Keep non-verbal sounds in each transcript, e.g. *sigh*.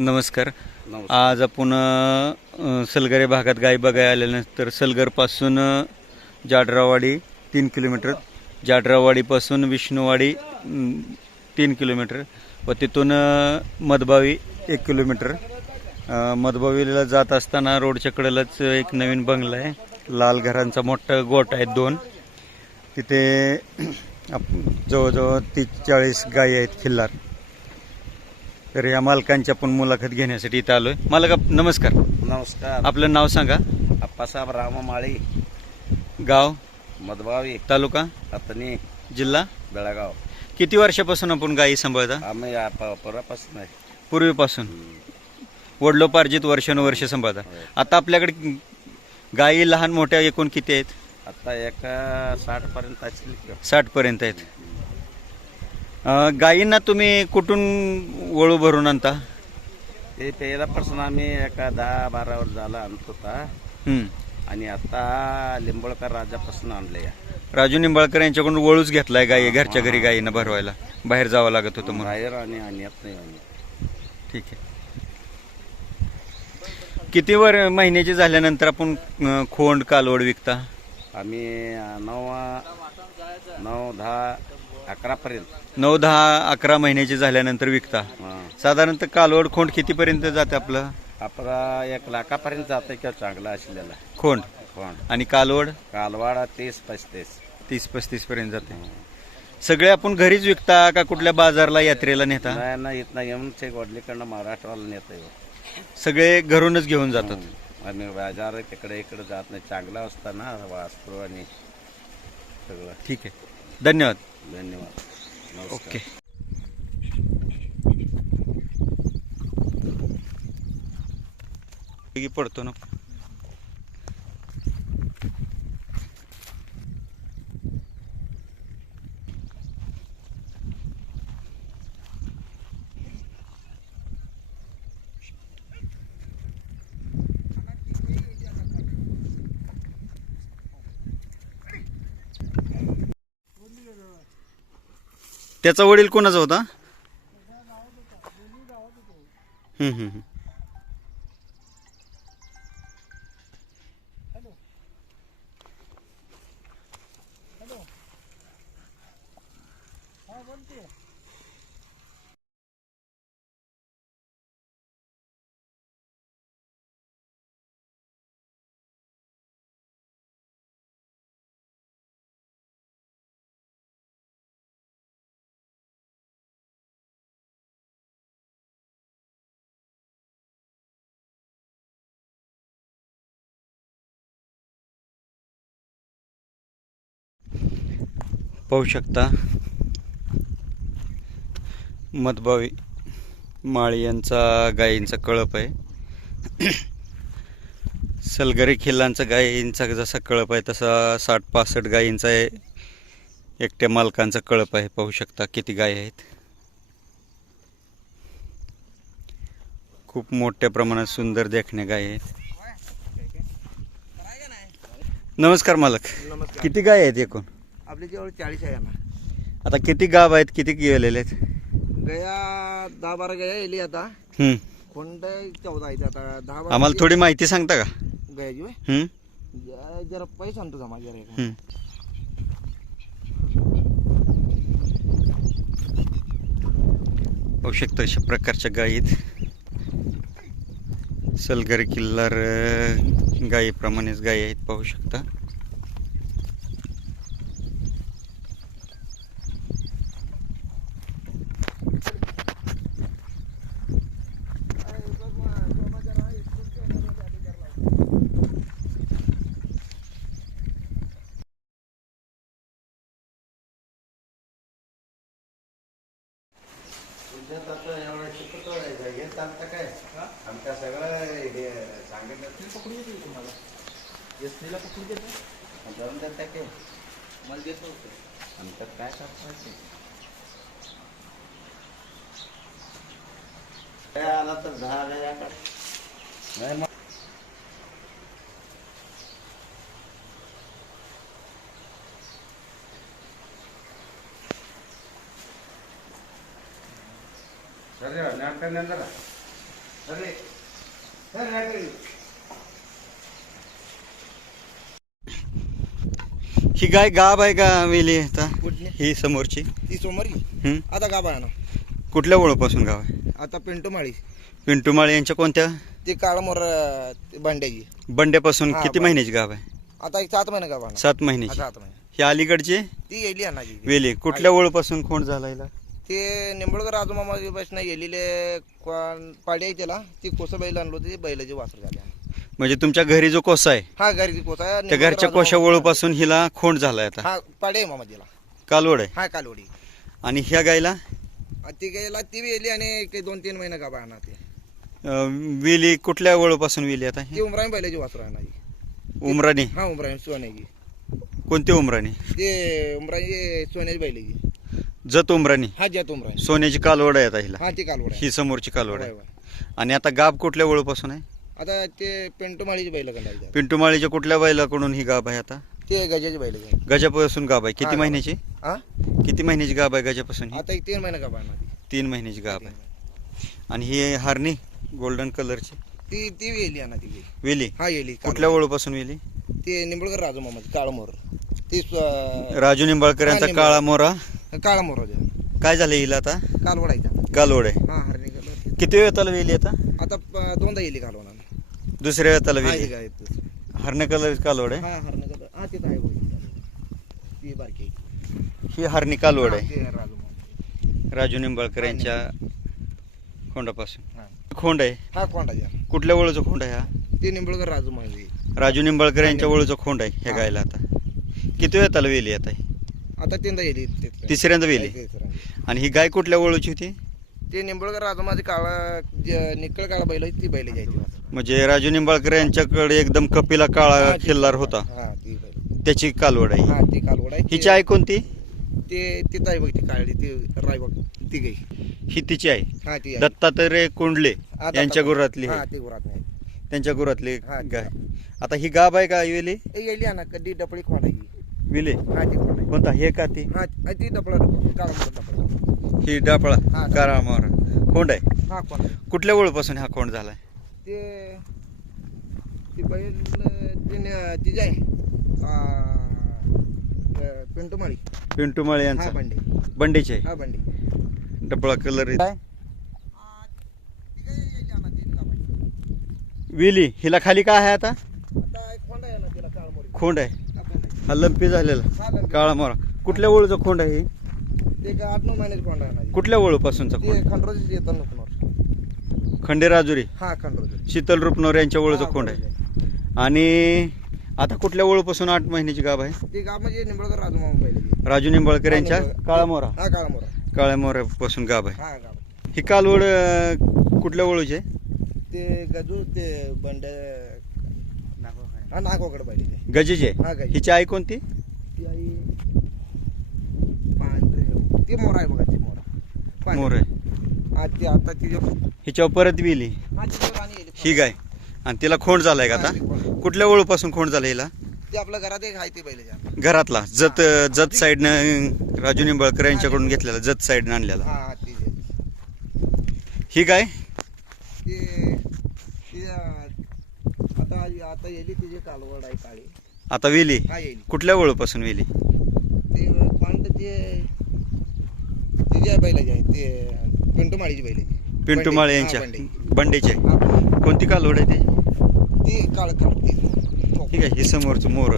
नमस्कार. आज आपण अ, सलगरे भागात गाय बघायला आल्यानंतर सलगरपासून अ, जाडरावाडी तीन किलोमीटर जाडरावाडीपासून विष्णुवाडी अम, तीन किलोमीटर व तिथून अ, मधबावी एक किलोमीटर. अ, मधबावीला जात असताना रोडच्या कडेलाच एक नवीन बंगला आहे. लाल घरांचा मोठा गोट आहे दोन. तिथे आप- जवळजवळ तीस चाळीस गायी आहेत खिल्लार. तर या मालकांची आपण मुलाखत घेण्यासाठी इथं आलोय. मालक आप- नमस्कार. नमस्कार. आपलं नाव सांगा. अप्पासाहेब राममाळी. गाव? मधबावी. तालुका? अतनी जिल्हा? बेळगाव. किती वर्षापासून आपण गायी सांभाळता? आम्ही परवापासून आहे. पूर्वीपासून. वडलोपार्जित वर्षानुवर्ष सांभाळता. आता आपल्याकडे गायी लहान मोठ्या एकूण किती आहेत? आता एक साठ पर्यंत असतील की. साठ पर्यंत आहेत. गायींना तुम्ही कुठून वळू भरून आणता? ते पहिल्यापासून आम्ही एका दहा बारा वर्ष झाला आणत होता. हम्म. आणि आता लिंबोळकर राजापासून आणले राजू निंबाळकर यांच्याकडून वळूच घेतलाय गायी घरच्या घरी गायींना भरवायला. बाहेर जावं लागत होतं म्हणून. बाहेर आणि आणि येत नाही आम्ही. ठीक आहे. किती वर महिन्याचे झाल्यानंतर आपण अं, खोंड कालवड विकता? आम्ही नऊ नऊ दहा अकरा पर्यंत. नऊ दहा अकरा महिन्याचे झाल्यानंतर विकता. साधारणतः कालवड खोंड कितीपर्यंत जाते आपलं? आपला एक लाखापर्यंत जाते किंवा चांगला असलेला. खोंड? कोण आणि कालवड? कालवाडा तीस पस्तीस. तीस पस्तीस पर्यंत जाते. सगळे आपण घरीच विकता का कुठल्या बाजारला यात्रेला नेता? नाही ना इथनं येऊन ते महाराष्ट्राला नेत सगळे घरूनच घेऊन जातात. आम्ही बाजार तिकडे इकडे जात नाही. चांगला असता ना वास्तू आणि सगळं. ठीक आहे. धन्यवाद. धन्यवाद. ओके. पडतो ना त्याचा वडील कोणाचा होता? हम्म, हम्म, पाहू शकता. मतभावी माळी यांचा गायींचा कळप आहे. *coughs* सलगरी खिल्लांचा गायींचा जसा कळप आहे तसा साठ पासष्ट गायींचा आहे. एकट्या मालकांचा कळप आहे. पाहू शकता किती गाय आहेत. खूप मोठ्या प्रमाणात सुंदर देखण्या गाय आहेत. नमस्कार मालक. किती गाय आहेत एकूण? आपली जवळ चाळीस आहे ना आता किती गाव आहेत किती गेलेले आहेत? गया दहा बारा गया येली आता. हम्म. खोंड चौदा आहेत आता. दहा बारा आम्हाला थोडी माहिती सांगता का? गयाची होय. हम्म? जरा- जरा पैसे सांगतो जमा जरा एक. हम्म. पाहू शकता अशा प्रकारच्या गायीत सलगरी किल्लार अं, गायीप्रमाणेच गायी आहेत पाहू शकता आमच्या सगळं हे सांगितलं जाऊन देता काय मला देत नव्हतं आमच्यात काय करता काय आला तर दहा वेळा काढ. नाही मग ಸರಿ ನಾಲ್ಕನೇ ಅಂದ್ರೆ ही गाय गाब आहे का वेली आता कुठली ही समोरची ती सोमवारी हं? आता गाबा आहे ना कुठल्या ओळपासून गाव आहे आता पिंटू माळी पिंटू माळे यांच्या कोणत्या ती काळामोर भांड्याची बंड्यापासून हा, किती बंड. महिन्याची गाव आहे आता एक सात महिने गाबा आहे ना. सात हा, महिन्याची सात महिने ही अलीकडची ती येली आहे ना ती. वेली कुठल्या ओळपासून खोंड झाला हिला ते निंबळकर आजोमामा बसनं येलेले पाडी आहे त्याला ती कोसं बैल आणलो होती बैलाची वासर झाली. म्हणजे तुमच्या घरी जो कोसा आहे हा घरी ती कोसा आहे. त्या निंबळकर घरच्या कोशा आजोमामा- ओळपासून हिला खोंड झालाय आता. हा पाडी आहे मामा तिला कालवड आहे. हा कालवडी. आणि ह्या गायला? आ, ती गेला ती बी येली आणि काही दोन तीन महिने गाबा ना ती. अं, वेली कुठल्या ओळपासून वेली आता ती उमराणी बैलाची वासर ती. उमराणी? हा उमराणी सोन्याची. कोणती उमराणी? ते उमराणी सोन्याची बैलाची. जत उमराणी. हा उमराणी. सोन्याची कालवड आहे आता हिला. हा ती कालवड आहे. ही समोरची कालवड आहे. होय. आणि आता गाब कुठल्या ओळपासून आहे? आता ते पेंटू माळीची बैल कंडाली पिंटू माळीच्या कुठल्या बैलाकडून ही गाब आहे आता? ते गजाची बैल गजापासून गाब आहे. किती. महिन्याची? हा? किती महिन्याची गाब आहे गजापासून ही? आता एक तीन महिने गाबा आहे. तीन महिन्याची गाब आहे. आणि ही हारणी गोल्डन कलरची? ती ती येली आहे ना ती. वेली. हा येली कुठल्या ओळपासून वेली? ते निंबळकर राजू मामा काळमोर. ती स्व- राजू निंबाळकर यांचा हा, निंबाळकर. काळा मोरा काळमोर काय झालं हिला आता? कालवडायचा. कालवड. आहे हा हरणी किती वेळाला वेली आता? आता प- दोनदा येली कालवणार दुसऱ्या वेळाला हा वेली. हरण्या कलर कालवड? आहे हा हरणी कलर. हा तिथं आहे होय. ती बारकी ही हरणी कालवड. हा, आहे ते राजू राजू निंबाळकर यांच्या खोंडापासून. हा. खोंड आहे? हा कोंडाच्या कुठल्या ओळूचा खोंड आहे हा? ते निंबळकर राजू माझे राजू निंबाळकर यांच्या. ओळूचा खोंड आहे ह्या हा. गायला आता. किती वेळाला वेली आता ही? आता तीनदा येली तिथं. तिसऱ्यांदा वेली. आणि ही गाय कुठल्या ओळूची होती? ते निंबळकर राजू माझे काळा जे निकळ काळा बैल आहे, ती बैल घ्यायची म्हणजे राजू निंबाळकर यांच्याकडे एकदम कपिला काळा ती- खिल्लार होता. हा ती बैल. त्याची कालवड आहे हा ती कालवड आहे हिची आई कोणती? ते तिथं आहे बघ ती काळी ती रायबग ती गई. ही तिची आहे हा ती आहे. दत्तात्रय कोंडले हा, यांच्या गुरातली हा आहे. ती गुरात नाही त्यांच्या गुरातली हा, ती गाय. आता ही गाब आहे का वेली ए गेली ना कधी डपळी खोंडायची विले? कोणता? हे का ती? ती डपळा ही डापळा हा. कारा मोर खोंड आहे? हा कोंडा कुठल्या ओळपासून हा खोंड झालाय? ते ती बैल तिने आहे आ, अ, पिंटू माळी पिंटू माळे हा यांचा बंडी. बंडीचे आहे. हा बंडी. डपळा कलर काय. विली हिला खाली काय आहे आता? खोंडा आहे. हा, खोंड लंपी झालेला. काळा मोरा. कुठल्या ओळूचा खोंड आहे ही? ते एक आठ नऊ महिन्याची खोंडा आहे कुठल्या ओळपासूनचा खोंड? खंडरोजीची येतात नुकणार खंडेराजुरी हा खंडरोजी शीतल रुपनवर यांच्या ओळूचा खोंड आहे. खंडरोजी. आणि आता कुठल्या ओळपासून आठ महिन्याची गाभ आहे? ती गाव म्हणजे निंबळकर राजू मामा पहिले राजू निंबाळकर यांच्या काळा मोरा. हा काळा मोरा. काळ्या मोऱ्यापासून गाभ आहे. हा गाव ही कालवड कुठल्या ओळूची आहे? ते गजू ते बंड हा पाहिजे गजेची हा. हिची आई कोणती? ती आई पांढरे ती मोरा आहे बघा ती मोरा. पांढरी. मोर आहे. हा ती आता ती हिच्यावर परत विली हा ती राणी. ही गाय. आणि तिला खोंड झालाय का हा, आता. कुठल्या ओळपासून खोंड झालं हिला? ती आपल्या घरात एक आहे ती बैल घरातला. जत जत साईडनं राजू निंबाळकर यांच्याकडून घेतलेला जत साईडनं आणलेला. हा हा, ती जी. ही गाय? ती ती अं, आता आता येली तिची कालवड आहे काळी. आता वेली? हा येईल कुठल्या ओळपासून वेली? ते पांढ ते तिची आहे बैलाची आहे ते पिंटू माळीची. पिंटू. माळे यांच्या. बंडी. बंडीचे. बंडी. कोणती कालवड आहे ते ती काळ काळ ती. ठीक आहे ही समोरचं मोर.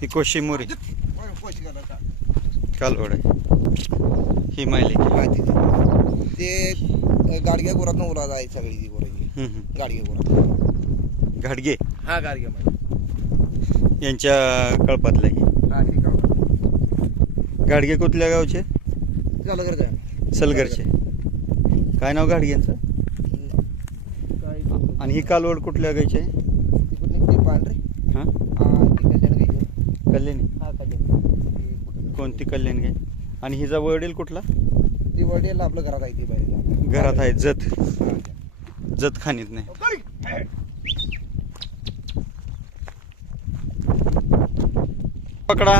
ही कोशी मोरी कालवड आहे. ही माहिती ते गाडग्या गुरात उरा आहे सगळी ती गुराची. गाडगे गुरात घाडगे हा गाडगे माहिती यांच्या कळपातलं ही. हा ती गाडगे कुठल्या गावचे? झालं सलगरचे काय नाव गाडग्यांचं? काय आणि ही कालवड कुठल्या गायचे ती कुठली ती पांढरी. हां? हा ती कल्याण घ्यायची कल्याणी? हा कल्याण. कोणती कल्याण गाय? आणि हिचा वडील कुठला? ती वडील आपल्या घरात आहे ती बैल घरात आहे जत जत खाणीत नाही पकडा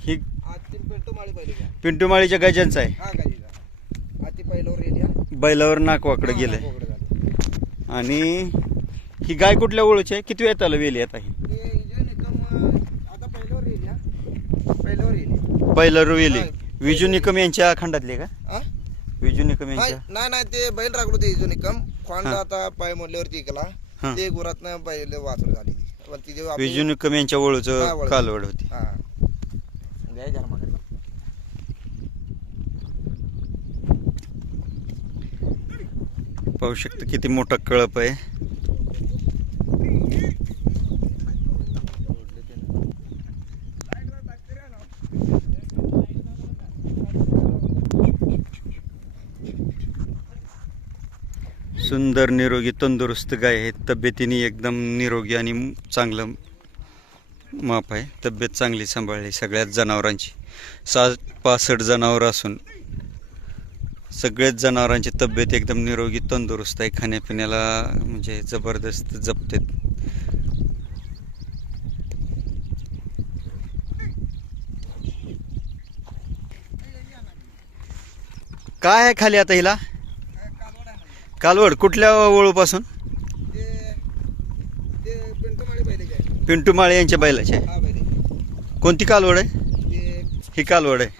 ही पिंटू माळीच्या गजांचा आहे हा बैलावर बैलावर नाकवाकडे गेलंय. आणि ही गाय कुठल्या ओळखी आहे किती वेळ आलं वेली आता ही. बैलावर वेली. विजू निकम यांच्या खंडातली का? विजू निकम नाही यांच्या नाही नाही, ते बैल राखलो ते इजन खोंड हा. आता पाय मोडल्यावरती इकला हा. ते गुरातनं बैल वाचून झाली ती. पण तिचे आपली- विजू निकम यांच्या हा, ओळूचं वळू. कालवड होती हा जरा मागे. पाहू शकता किती मोठा कळप आहे सुंदर निरोगी तंदुरुस्त गाय आहे तब्येतीने एकदम निरोगी आणि चांगलं माप आहे. तब्येत चांगली सांभाळली सगळ्याच जनावरांची. सा पासष्ट जनावरं असून सगळ्याच जनावरांची तब्येत एकदम निरोगी तंदुरुस्त आहे. खाण्यापिण्याला म्हणजे जबरदस्त जपतेत. काय आहे खाली आता हिला? कालवड कुठल्या वळूपासून. पिंटू माळे यांच्या बैलाचे. हा. कोणती कालवड आहे? ही कालवड आहे.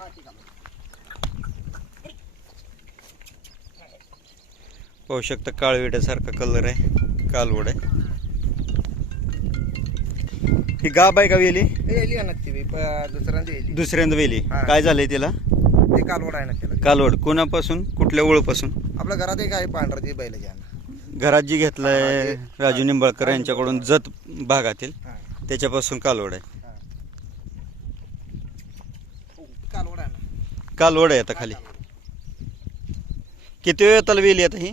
पाहू शकता काळविट्यासारखा कलर आहे. कालवड आहे. ही गाब आहे का वेली? दुसऱ्यांदा वेली. काय झालंय तिला? कालवड आहे ना कालवड. कोणापासून? कुठल्या ओळपासून? आपल्या घरात एक आहे पांढरा ते ना घरात जी घेतलाय राजू निंबाळकर यांच्याकडून जत भागातील त्याच्यापासून कालवड आहे. कालवड आहे ना? कालवड आहे आता खाली. किती वेळ त्याला वेली आता ही?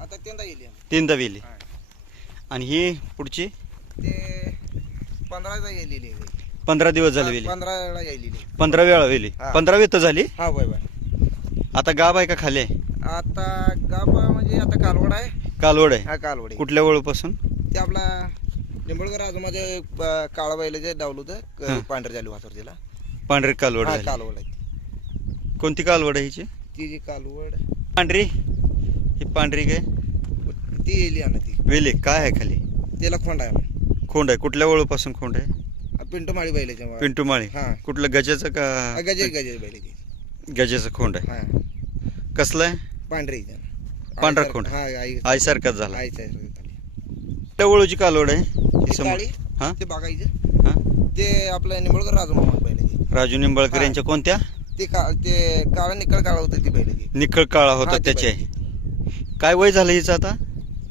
आता तीनदा आहे. तीनदा वेली. आणि ही पुढची? ते पंधरादा येलेली आहे. पंधरा दिवस झाले वेली पंधरा वेळा येलेली आहे. पंधरा वेळा वेली. पंधरा वेळ तर झाली? हा बाय बाय आता गाब आहे का खाली? आहे आता गाबा म्हणजे आता कालवड आहे. कालवड आहे. हा कालवड आहे. कुठल्या वळूपासून? ते आपला निंबळकर आज माझे काळा बैल जे डावलं. होतं पांढऱ्या झाली वासर तिला पांढरी कालवड हा झाली. कालवड आहे. कोणती कालवड आहे हिची? ती जी कालवड. पांढरी? ही पांढरी काय? ती येली ना ती. वेली काय आहे खाली? त्याला खोंड आहे खोंड आहे. कुठल्या वळूपासून खोंड आहे? पिंटू माळी बैलाचे पिंटू माळी हा. कुठलं गजाचं का गजे गजे बैलाचे गजाचं खोंड आहे. हा. कसलं आहे? पांढरी. पांढरा खोंड. हा आई आईसारखाच झाला आईचा आहे. कुठल्या वळूची कालवड आहे ही ती समोर काळी हा ते बघायचं हा ते आपलं निंबळकर राजू मामा बैलाचे राजू निंबाळकर. यांच्या कोणत्या ते का ते काळा निकळ काळा होतं ती बैलाची निखळ काळा होता हा, ते त्याचे. काय वय झालं हिचं आता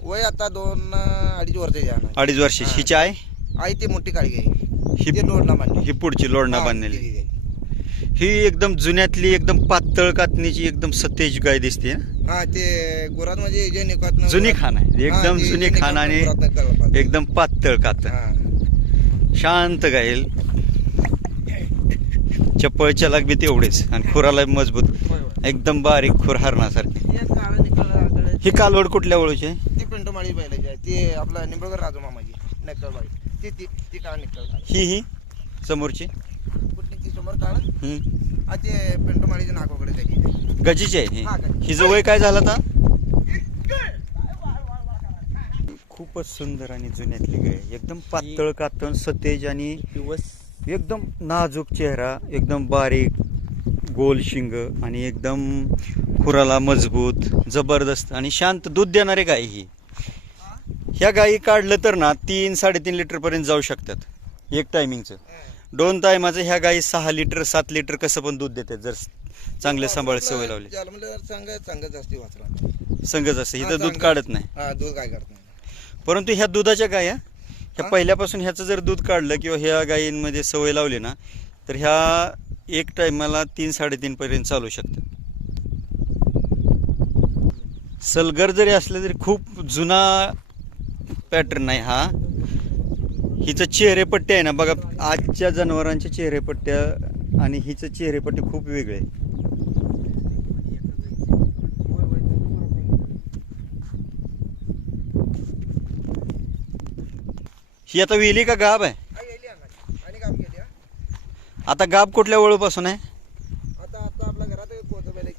वय आता दोन अं, अडीच वर्षाची आहे. अडीच वर्ष हा. हिची आहे आई ती मोठी काळी आहे ही ते लोडला मांडली ही पुढची लोडणा हा, बांधलेली ती. ही एकदम जुन्यातली एकदम पातळ कातणीची एकदम सतेज गाय दिसते हं? हा ते गुरात म्हणजे जुनी खाण आहे. एकदम जुनी खाण आणि एकदम पातळ कात शांत गाईल. चप्पल चलाक बी तेवढेच आणि खुराला मजबूत. एकदम बारीक खुर हरणासारखी. ही कालवड कुठल्या ओळूची ती पिंटू माळी बैलाची आहे. ती आपला निंबळकर राजू मामाची. नक्कळबाई ती ती ती काळ निकळ ही ही? समोरची? ती समोर काळ ते पिंटू माळीच्या नाकाकडे त्याची गजीची आहे हा, गजी. हिचं वय काय झालं आता? खूपच सुंदर आणि जुन्यातली गाय एकदम पातळ कातण सतेज आणि एकदम नाजूक चेहरा एकदम बारीक गोल शिंग आणि एकदम खुराला मजबूत जबरदस्त आणि शांत दूध देणारे गाय ही. ह्या गायी काढलं तर ना तीन साडेतीन लिटर पर्यंत जाऊ शकतात. एक टायमिंगचं दोन टायमाचं ह्या गायी सहा लिटर सात लिटर कसं पण दूध देतात जर चांगले सांभाळ सवय लावली. असते संगच असं हा, इथं दूध. काढत नाही. हा दूध काय नाही. परंतु ह्या दुधाच्या गाया ह्या? पहिल्यापासून ह्याचं जर दूध काढलं किंवा ह्या गायींमध्ये सवय लावली ना तर ह्या एक टायमाला तीन साडेतीन पर्यंत चालू शकतात सलगर जरी असलं तरी खूप जुना पॅटर्न आहे हा. हिचं चेहरेपट्टी आहे ना बघा आजच्या जनावरांच्या चेहरेपट्ट्या आणि हिचं चेहरेपट्टी खूप वेगळे. ही आता वेली का गाब आहे. आता गाब कुठल्या वळूपासून आहे?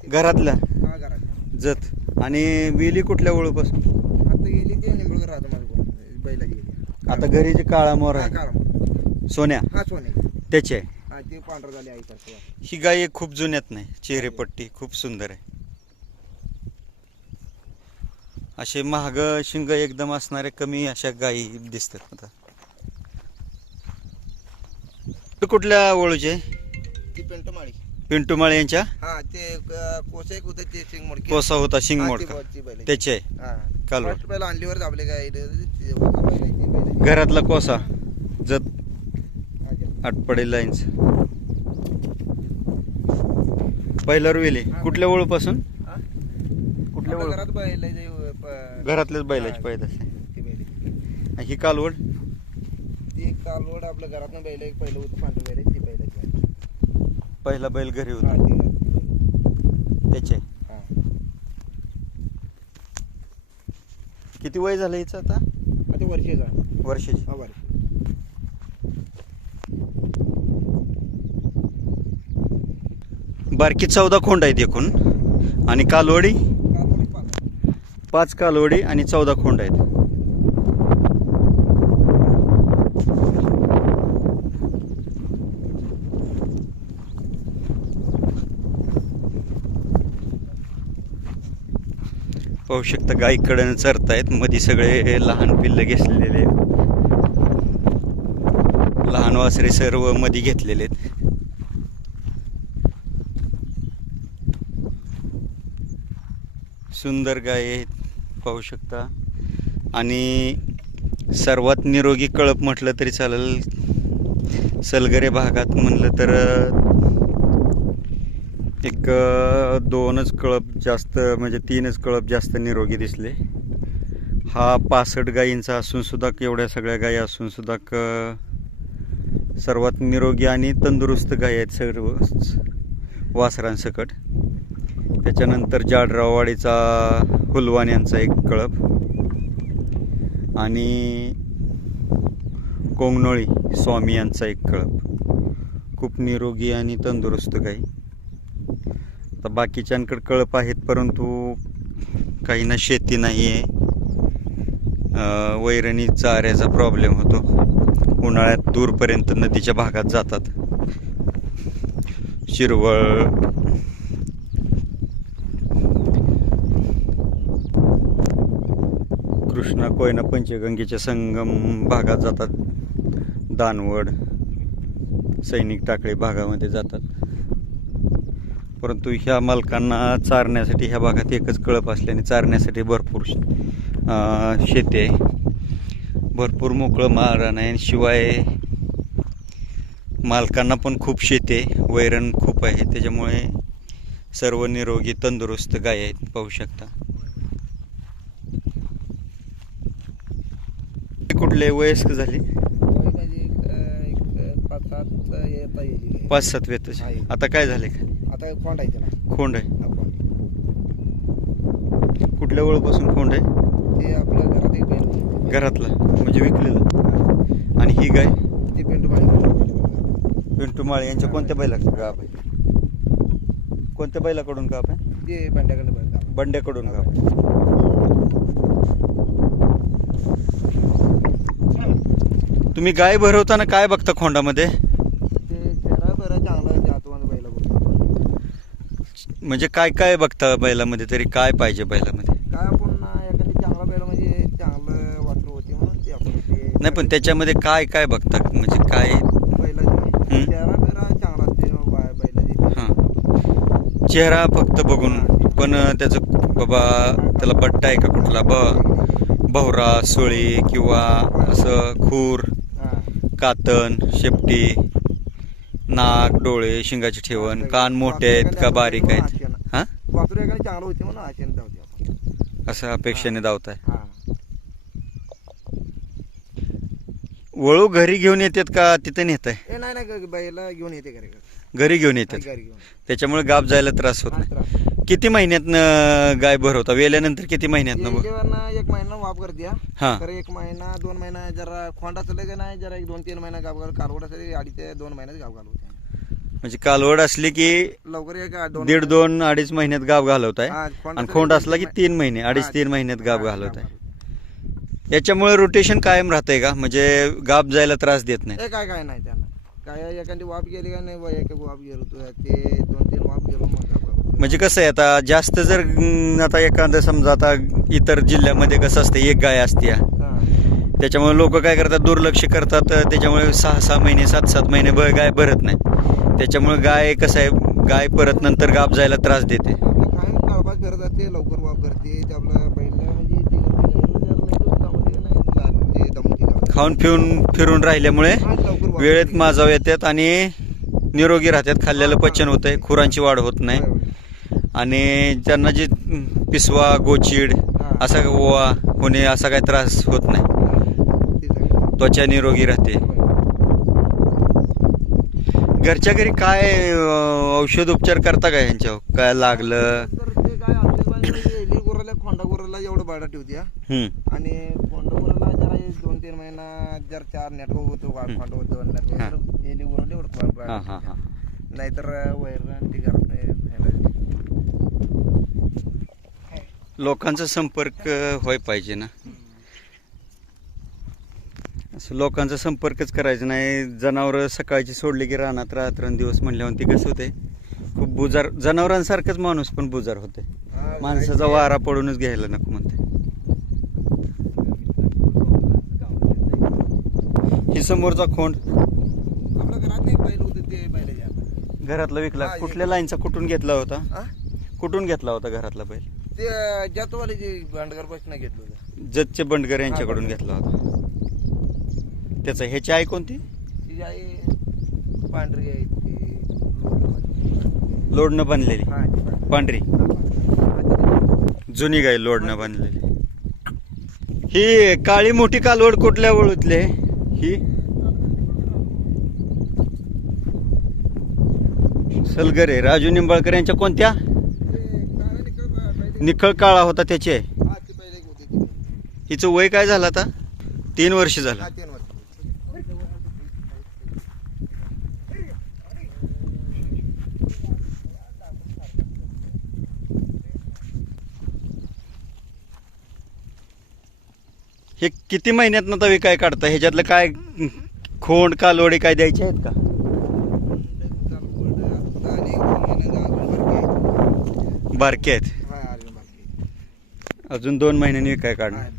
घरातल्या घरात जत. आणि वेली कुठल्या ओळूपासून आता गेली ते निंबळकर राजा माझं बैलाची गेली आता घरी जे काळा मोर हा आहे. काळा सोन्या. हा सोने. त्याची. आहे हा ते पांढरा झाले आई सारखं ही गाय एक खूप जुन्यात नाही. चेहरेपट्टी खूप सुंदर आहे. असे महाग शिंग एकदम असणारे कमी अशा गायी दिसतात आता. ते कुठल्या ओळूचे? ती पेंट माळी पिंटू माळे यांच्या? हा ते कोसा एक होतं ते मोडके कोसा होता शिंग मोडका. त्याचे आहे. हा. कालवड. फर्स्ट पहिला आणलीवर आपले काय. घरातला कोसा. जत. आटपडे लाईन्स. पहिला रुवेली. कुठल्या ओळूपासून? हा? कुठल्या आपल्या ओळू? घरात बैलाची, प- घरातल्याच बैलाची हा, पैदास ती बैलाची. आहे. ही कालवड? ती कालवड आपल्या घरात बैल एक पहिलं होतं पांढरं बैल ती बैलाची पहिला बैल घरी होता. त्याचे. किती वय झालं हिचं आता हा, ते वर्षीचा आहे. वर्षाची हा वर्ष बारकी चौदा खोंड आहेत एकूण आणि कालवडी. पाच कालवडी आणि चौदा खोंड आहेत पाहू शकता गाईकडनं चरतायत. मध्ये सगळे लहान पिल्लं घेतलेले लहान वासरे सर्वमध्ये घेतलेले आहेत. सुंदर गाय आहेत पाहू शकता. आणि सर्वात निरोगी कळप म्हटलं तरी चालेल. सलगरे भागात म्हणलं तर एक दोनच कळप जास्त म्हणजे तीनच कळप जास्त निरोगी दिसले. हा पासष्ट गायींचा असूनसुद्धा एवढ्या सगळ्या गायी असूनसुद्धा क सर्वात निरोगी आणि तंदुरुस्त गायी आहेत सर्व वासरांसकट. त्याच्यानंतर जाडराववाडीचा हुलवान यांचा एक कळप. आणि कोंगनोळी स्वामी यांचा एक कळप. खूप निरोगी आणि तंदुरुस्त गाई आता बाकीच्यांकडे कळप आहेत परंतु काहींना शेती नाही आहे वैरणी चाऱ्याचा प्रॉब्लेम होतो. उन्हाळ्यात दूरपर्यंत नदीच्या भागात जातात. शिरवळ. कृष्णा कोयना पंचगंगेच्या संगम भागात जातात. दानवड. सैनिक टाकळी भागामध्ये जातात. परंतु ह्या मालकांना चारण्यासाठी ह्या भागात एकच कळप असल्याने चारण्यासाठी भरपूर शेती आहे. भरपूर मोकळं मारण आहे शिवाय मालकांना पण खूप शेती आहे. वैरण खूप आहे. त्याच्यामुळे सर्व निरोगी तंदुरुस्त गाय आहेत पाहू शकता. कुठले वयस्क झाली? पाच सात. आता काय झाले? का आता खोंड आहे त्याला खोंड आहे. हा खोंड. कुठल्या ओळपासून खोंड आहे? ते आपल्या घरात एक बैल होतं. घरातला म्हणजे विकलेलं. आणि ही गाय? ते पेंटू माळी पिंटू माळे यांच्या कोणत्या बैला गाप आहे? कोणत्या बैलाकडून गाप आहे? ते बंड्याकडे बैल. बंड्याकडून गाप आहे. तुम्ही गाय भरवताना काय बघता खोंडामध्ये ते चेहरा बरं चांगला जातवान बैल बघतो म्हणजे काय काय बघता बैलामध्ये तरी काय पाहिजे बैलामध्ये? काय आपण ना एखादी चांगला बैल म्हणजे चांगलं वासरू होते म्हणून ते आपण ते नाही पण त्याच्यामध्ये काय काय बघता? म्हणजे काय? बैलाची हम्म. चेहरा बिरा चांगला असते बा- बैलाची. हां. चेहरा फक्त बघून पण त्याचं बाबा त्याला बट्टा आहे का कुठला? ब भवरा सुळी किंवा असं खूर हा. कातन शेपटी नाक डोळे शिंगाचे ठेवण कान मोठे आहेत का बारीक आहेत? हां? वासरू एखादी चांगलं होते म्हणून आशेने जाऊते आपण. असं अपेक्षेने धावताय. हा. वळू घरी घेऊन येतात का तिथे नेत आहे ए नाही नाही ग- बैला घेऊन येते घरी. घरी घेऊन येतात. घरी घेऊन त्याच्यामुळे गाप जायला त्रास होत नाही. त्रास. किती महिन्यातनं गाय भरवता वेल्यानंतर किती महिन्यातनं येईलवरनं एक महिना वाप करते हा. हां. तर एक महिना दोन महिना जरा खोंड असलं की नाही जरा एक दोन तीन महिना गाव घाल कालवड असेल अडीच ते दोन महिन्यात गाव घालवते म्हणजे कालवड असली की लवकर एक दोन दीड दोन अडीच महिन्यात गाव घालवताय. हा, खोंड आणि खोंड की असला की तीन महिने अडीच तीन महिन्यात गाव हा, घालवताय. गाभ याच्यामुळे रोटेशन कायम राहतंय का? म्हणजे गाब जायला त्रास देत नाही. काय काय नाही काय एखादी वाफ गेली का नाही बा, एक वाफ गेलो तू. ते दोन तीन वाफ गेलो. म्हणजे कसं आहे आता जास्त जर अं, आता एखादं समजा आता इतर जिल्ह्यामध्ये कसं असतं एक गाय असते. त्याच्यामुळे लोक काय करतात दुर्लक्ष करतात. त्याच्यामुळे सहा सहा महिने सात सात महिने ब गाय भरत नाही. त्याच्यामुळे गाय कसं आहे गाय परत नंतर गाब जायला त्रास देते. काय काळबाज करत असते लवकर वाफ करते ते आपलं पहिलं म्हणजे ते गायला जरा नाही दमते नाही लागते दमती गाव. खाऊन फिरून फिरून राहिल्यामुळे वेळेत. माजाव येतात आणि निरोगी राहतात खाल्लेलं पचन होतंय खुरांची वाढ होत नाही आणि त्यांना जे पिसवा गोचीड. असा ओवा होणे असा काही त्रास होत नाही. त्वचा निरोगी राहते घरच्या घरी काय औषध उपचार करता का ह्यांच्यावर काय लागलं खोंडा गुराला एवढं बाळा ठेवते हा. आणि खोंडा गुराला जरा एक दोन तीन महिना जर चार नेटवर्क होतो होतो हा. नेटवर्क एली बाळा हा हा हा. नाहीतर ती घरात लोकांचा संपर्क व्हाय पाहिजे ना. असं लोकांचा संपर्कच करायचा नाही. जनावरं सकाळची सोडली की रानात रात्रंदिवस म्हणल्यावर ती कसं होते खूप बुजार जनावरांसारखंच माणूस पण बुजार होते माणसाचा वारा पडूनच घ्यायला नको म्हणते ही समोरचा खोंड. आपल्या घरात नाही बैल होते ते बैलाचे आता. घरातला विकला. हा, कुठल्या लाईनचा कुठून घेतला होता? हा? कुठून घेतला होता घरातला बैल? ते जातवाली जे भांडगर घेतलं होतं. जतचे बंडगर यांच्याकडून. घेतला होता. त्याचा ह्याची आई कोणती? ती आई पांढरी आहे ती लोकं- लोडनं बनलेली. हा, ती पांढरी. जुनी गाय लोडनं बनलेली. ही काळी मोठी कालवड कुठल्या वळूतली आहे? ही सलगर आहे. राजू निंबाळकर यांच्या कोणत्या? निखळ काळा होता त्याचे. हिचं वय काय झालं आता? तीन वर्ष झालं. हे किती महिन्यात ना तवी काय काढता ह्याच्यातलं काय खोंड कालवडी काय द्यायचे आहेत का? बारके आहेत. अजून दोन महिन्यांनी काय काढणार?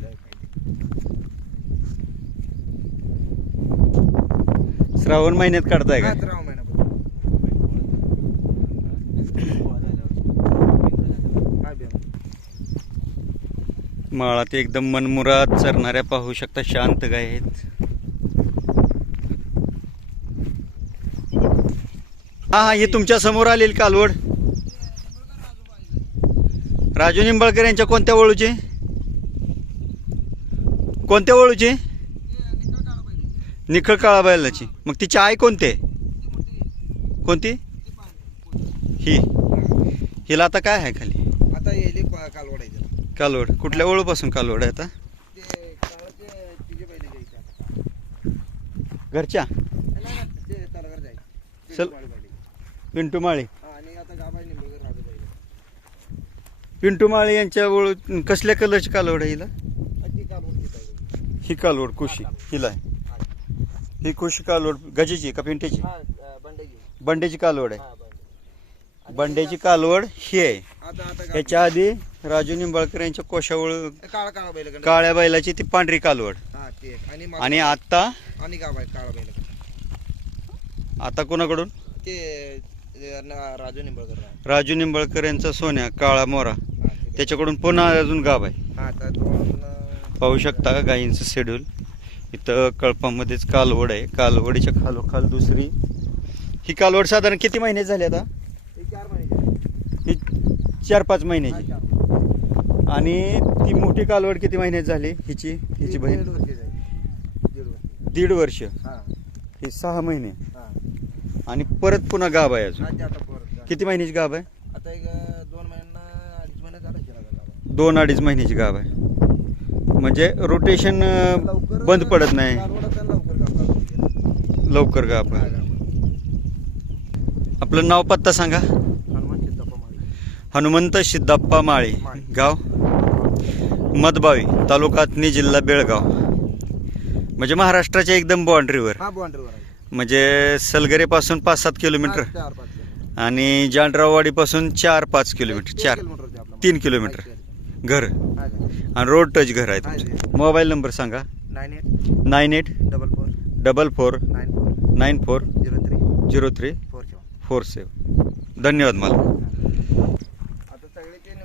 श्रावण महिन्यात काढताय का श्रावण महिन्यापासून. हा, बेन. माळात एकदम मनमुराद चरणाऱ्या पाहू शकता शांत गाय आहेत. हा हा हे तुमच्यासमोर आलेली कालवड राजू निंबाळकर यांच्या कोणत्या वळूचे? कोणत्या वळूची? निखळ काळा बैलाची. मग तिची आई कोणते? कोणती? ही. हिला आता काय आहे खाली? आता येली पा- कालवड कुठल्या वळूपासून कालवड आहे आता. घरच्या चल. पिंटू माळी. पिंटू माळी यांच्या वळू कसल्या कलरची कालवड आहे हिला हा, कालवड कुशी हिला. हा, कुशी कालवड गजेची का पिंट्याची अं, बंडे घे. बंड्याची कालवड आहे बंड्याची कालवड ही आहे. ह्याच्या आधी राजू निंबाळकर यांच्या कोशावळ काळा काळा बैल गंडे. काळ्या बैलाची ती पांढरी कालवड. हा, ते एक. आणि आता आणि गाभा आहे काळा बैल आता कोणाकडून? ते ते न- राजू निंबळकर राव. राजू निंबाळकर यांचा सोन्या काळा मोरा. हा, ते बैल. त्याच्याकडून पुन्हा अजून गाव आहे. हा, आता दोन अं, पाहू शकता का गायींचं शेड्यूल? इथं कळपामध्येच कालवड आहे. कालवडीच्या खालोखाल दुसरी. ही कालवड साधारण किती महिने झाले आता? चार पाच महिन्याची. आणि ती मोठी कालवड किती महिन्यात झाली हिची हिची बहीण. दीड वर्ष. हा, ही सहा महिने हा. आणि परत पुन्हा गाभ आहे अजून. किती महिन्याची गाभ आहे आता एक दोन महिन्यांना अडीच. दोन अडीच महिन्याची गाभ आहे म्हणजे रोटेशन बंद पडत नाही लवकर गाभा गाभा. आपलं नाव पत्ता सांगा हनुमंत सिद्धप्पा माळे गाव मदबावी तालुका अथनी जिल्हा बेळगाव. म्हणजे महाराष्ट्राच्या एकदम बाँड्रीवर म्हणजे सलगरेपासून पाच सात किलोमीटर. आणि जांडराववाडीपासून चार पाच किलोमीटर चार. तीन किलोमीटर. घर? आणि रोड टच घर आहे तुमचं. मोबाईल नंबर सांगा. Nine eight. Nine eight. Double four. Double four. Nine four. Nine four. Zero three. Zero three. Four seven धन्यवाद मला आता सगळे ते निंबळ